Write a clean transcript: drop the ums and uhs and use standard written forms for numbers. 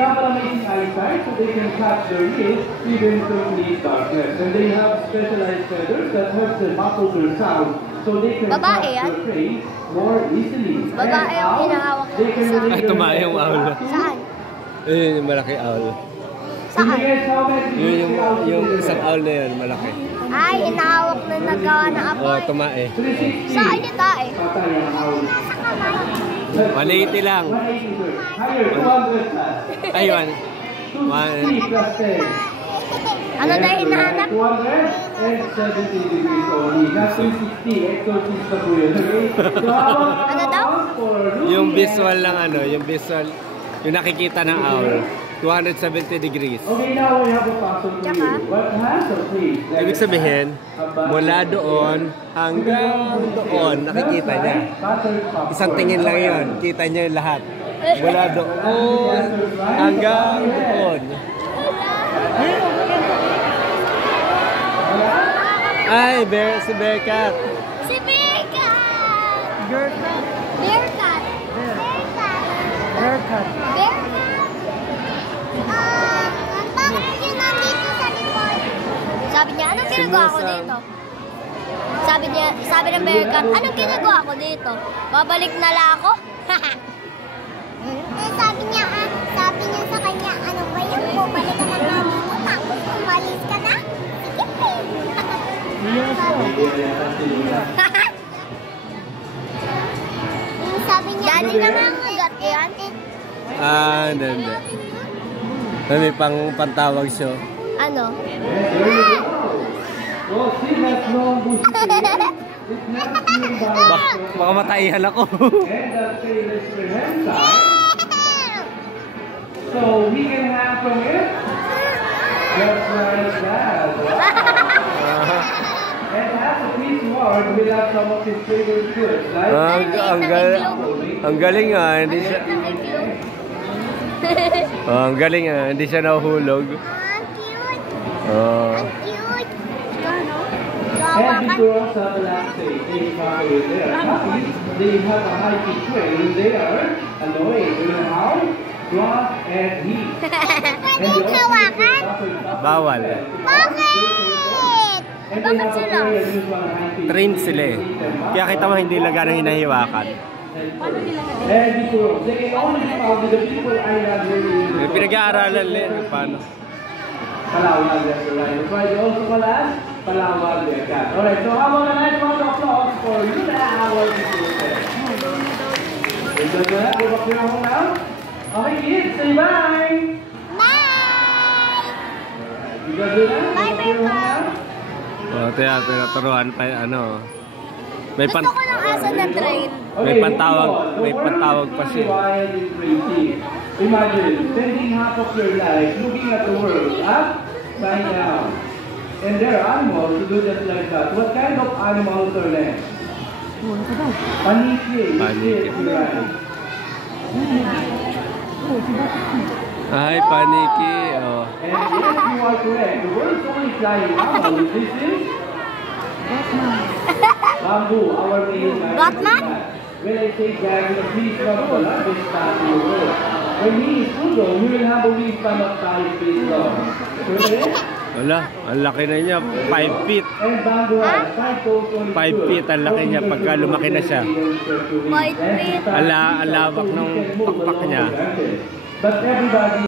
have amazing eyesight, so they can catch their meal even through the darkness. And they have specialized feathers that help them muffle their sound, so they can catch their prey more easily. Babae yung hinahawak ko sa... Ay, tumae yung owl. Saan? Yung malaki owl. Saan? Yung isang owl na yun, malaki. Ay, hinahawak na nagawa ng apoy. Oo, tumae. Saan niya tae? Nasa kamay. 180 lang. Ayun. Ano na hinahanap? 270 degrees only. Not 360. Exorcist na po yun. Ano daw? Yung visual lang yung visual, yung nakikita ng owl. 270 degrees. Okay, now we have a puzzle for you. What has a place? Ibig sabihin, mula doon hanggang doon, nakikita niya. Isang tingin lang yun. Kita niya yung lahat. Mula doon hanggang doon. Ay, si Bearcat. Si Bearcat! Bearcat. Bearcat. Bearcat. Bearcat. Bakit yun nandito sa likod? Sabi niya, anong ginagawa ko dito? Sabi ng Bearcat, anong ginagawa ko dito? Babalik na lang ako? sabi niya sa kanya, ano ba yun? Bumalik ka na namin mo, tapos umalis ka na? Sige, sabi niya, dali naman magat yan. Hindi. May pantawag siya. Ano? Baka mataihan ako. So we can have from it just like that. And as a piece word, we have some of his favorite foods, right? Ang galing nga, hindi siya. Ang galing nga, hindi siya nahuhulog. Cute. Cute. And because of the last stage, they have a high pitch way when they are annoyed. You know how? Rock and heat. Pwede hawakan? Bawal. Bakit? Bakit sila? Trained sila eh. Kaya kita mo hindi lang ganang hinahiwakan. Pinag-aaralan din paano. Palawag restaurant. Friday also Palas, Palawag Bearcat. Alright, so how about a nice round of applause for you na our people. Enjoy na, go back to your home now. Okay kids, say bye! Bye! You guys do that? Bye, Bearcat! Tinuturuan pa Gusto ko ng aso na train. May pantawag pa siya. Imagine spending half of your life looking at the world upside down. And there are animals who do just like that. What kind of animals are there? Paniki. Ay, paniki. Oh. And yes, you are correct. The world's only flying animal. This is Bamboo, our main Batman? When I say Gary, please not follow this path to your world. When he is full grown, you will have a wingspan of 5 feet long. Wala, ang laki na niya, 5 feet. And bamboo has 5 toes only. 5 feet, ang laki niya pagka lumaki na siya. 5 feet. Ang lawak ng pakpak niya. But everybody